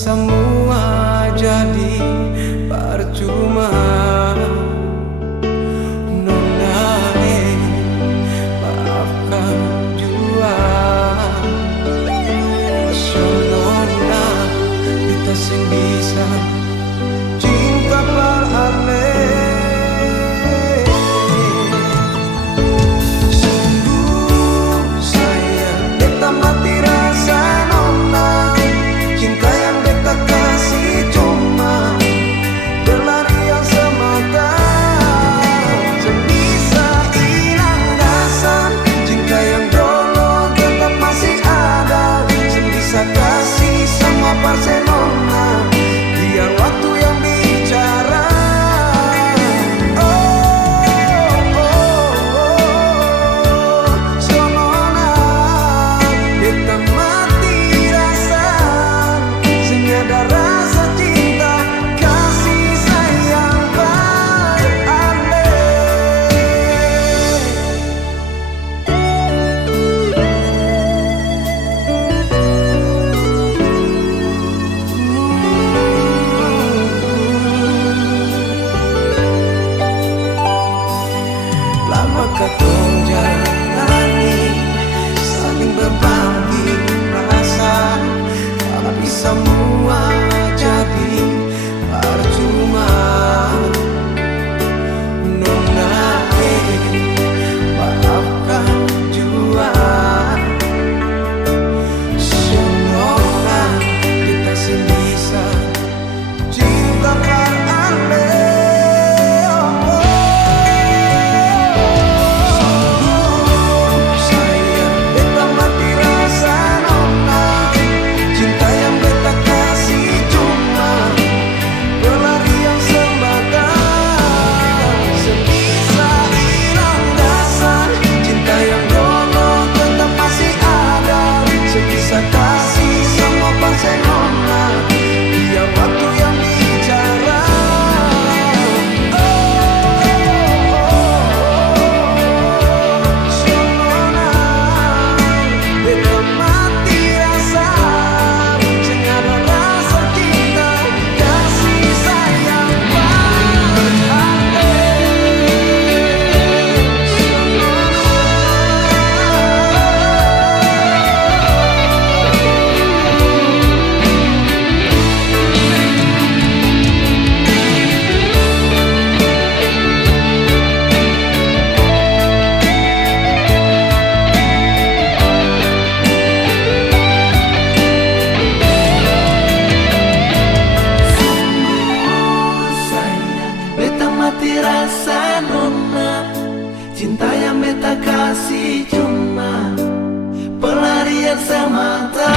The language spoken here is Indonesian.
semua jadi percuma. Nona, maafkan jua. So nona, kita sing bisa cinta perane. Sungguh sayang, beta mati rasa nona. Cinta yang beta kasih cuma berlarian semata. Sebisa hilang dasar. Cinta yang dulu tetap masih ada. Sebisa kasih semua persen nona. Biar waktu yang bicara. Oh, oh, oh. So nona, beta mati rasa. Senyada rasa cinta, kasih sayang berandai. Lama katong jalani, saling berbagi rasa, tapi semua jadi percuma. Nona, maafkan jua. So nona, kita sih bisa cinta perane. Sungguh sayang, beta mati rasa nona. Cinta yang beta kasih cuma berlarian semata. Sebisa hilang dasar. Cinta yang dulu tetap masih ada. Sebisa kasih semua persen nona. Biar waktu yang bicara. Oh, so nona, beta mati rasa. Senyada rasa cinta, kasih sayang berandai. So sayang, beta mati rasa nona. Cinta yang beta kasih cuma pelarian semata.